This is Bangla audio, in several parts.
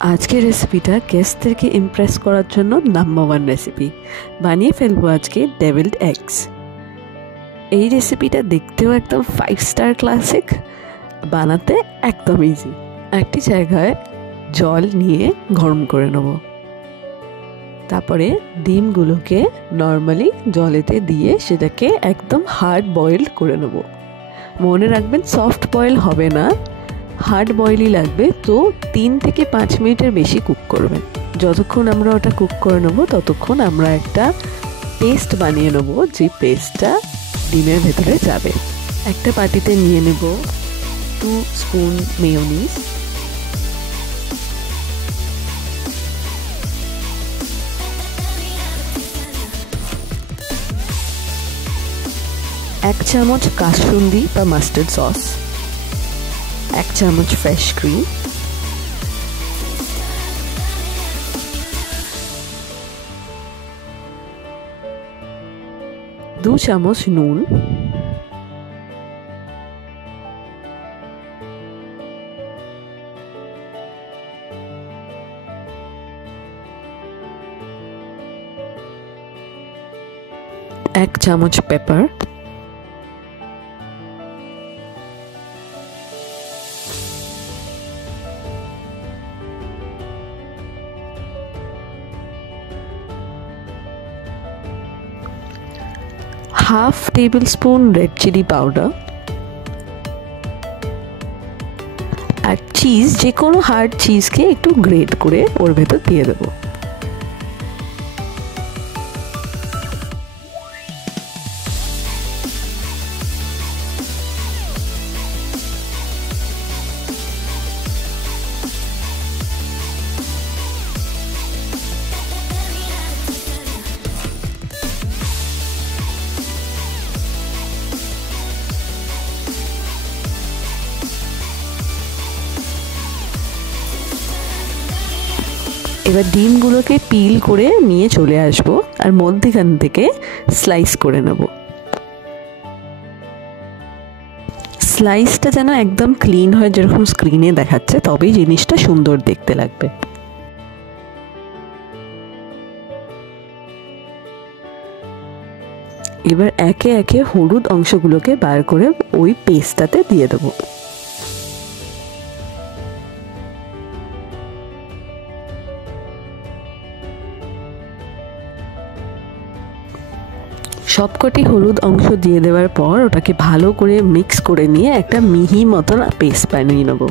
আজকের রেসিপিটা গেস্টদেরকে ইমপ্রেস করার জন্য নাম্বার 1 রেসিপি বানিয়ে ফেলবো আজকে ডেভিলড এগস। এই রেসিপিটা দেখতেও একদম 5 স্টার ক্লাসিক, বানাতে একদম ইজি। একটি জায়গায় জল নিয়ে গরম করে নেব, তারপরে ডিমগুলোকে নর্মালি জলেতে দিয়ে সেটাকে একদম হার্ড বয়েলড করে নেব। মনে রাখবেন সফট বয়েল হবে না, হার্ড বয়েলই লাগবে। তো 3 থেকে 5 মিনিটের বেশি কুক করবেন। যতক্ষণ আমরা ওটা কুক করে নেবো ততক্ষণ আমরা একটা পেস্ট বানিয়ে নেব, যে পেস্টটা ডিমের ভেতরে যাবে। একটা বাটিতে নিয়ে নেব 2 স্পুন মেয়োনিজ, এক চামচ কাসুন্দি বা মাস্টার্ড সস, 1 চামচ ফ্রেশ ক্রিম, 2 চামচ নুন, 1 চামচ pepper, half tablespoon red chilli powder, আর চিজ, যে কোনো হার্ড চিজকে একটু গ্রেট করে ওর ভেতর দিয়ে দেবো। এবার ডিমগুলোকে পিল করে নিয়ে চলে আসব, আর মধ্যখান থেকে স্লাইস করে নেব। স্লাইসটা যেন একদম ক্লিন হয়, যেরকম স্ক্রিনে দেখাচ্ছে, তবেই জিনিসটা সুন্দর দেখতে লাগবে। এবার একে একে হলুদ অংশগুলোকে বার করে ওই পেস্টটাতে দিয়ে দেবো। সবকটি হলুদ অংশ দিয়ে দেওয়ার পর ওটাকে ভালো করে মিক্স করে নিয়ে একটা মিহি মতন পেস্ট বানিয়ে নেব।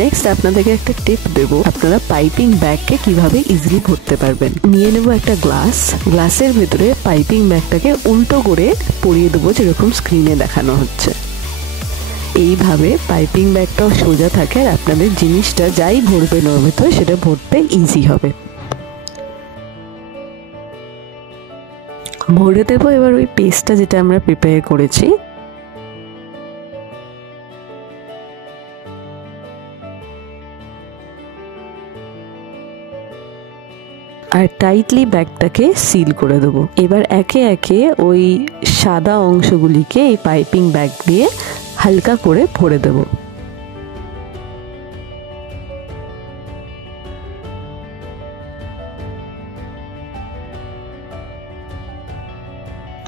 নেক্সট আপনাদেরকে একটা টিপ দেব, আপনারা পাইপিং ব্যাগকে কিভাবে ইজিলি ভরতে পারবেন। নিয়ে নেব একটা গ্লাসের ভেতরে পাইপিং ব্যাগটাকে উল্টো করে পরিয়ে দেবো, যেরকম স্ক্রিনে দেখানো হচ্ছে। এইভাবে পাইপিং ব্যাগটাও সোজা থাকে, আর আপনাদের জিনিসটা যাই ভরবেন ওর ভেতরে সেটা ভরতে ইজি হবে। ভরে দেবো এবার ওই পেস্টটা যেটা আমরা প্রিপেয়ার করেছি। আর টাইটলি ব্যাগটাকে সিল করে দেবো। এবার একে একে ওই সাদা অংশগুলিকে এই পাইপিং ব্যাগ দিয়ে হালকা করে ভরে দেব।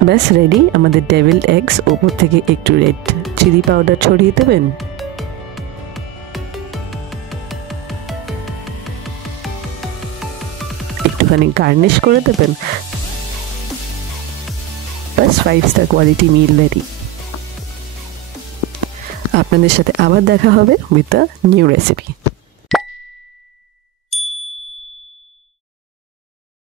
ব্যাস রেডি আমাদের ডেভিলড এগস। ওপর থেকে একটু রেড চিলি পাউডার ছড়িয়ে দেবেন, একটুখানি গার্নিশ করে দেবেন, বাস 5 স্টার কোয়ালিটি মিল রেডি। আপনাদের সাথে আবার দেখা হবে উইথ আ নিউ রেসিপি।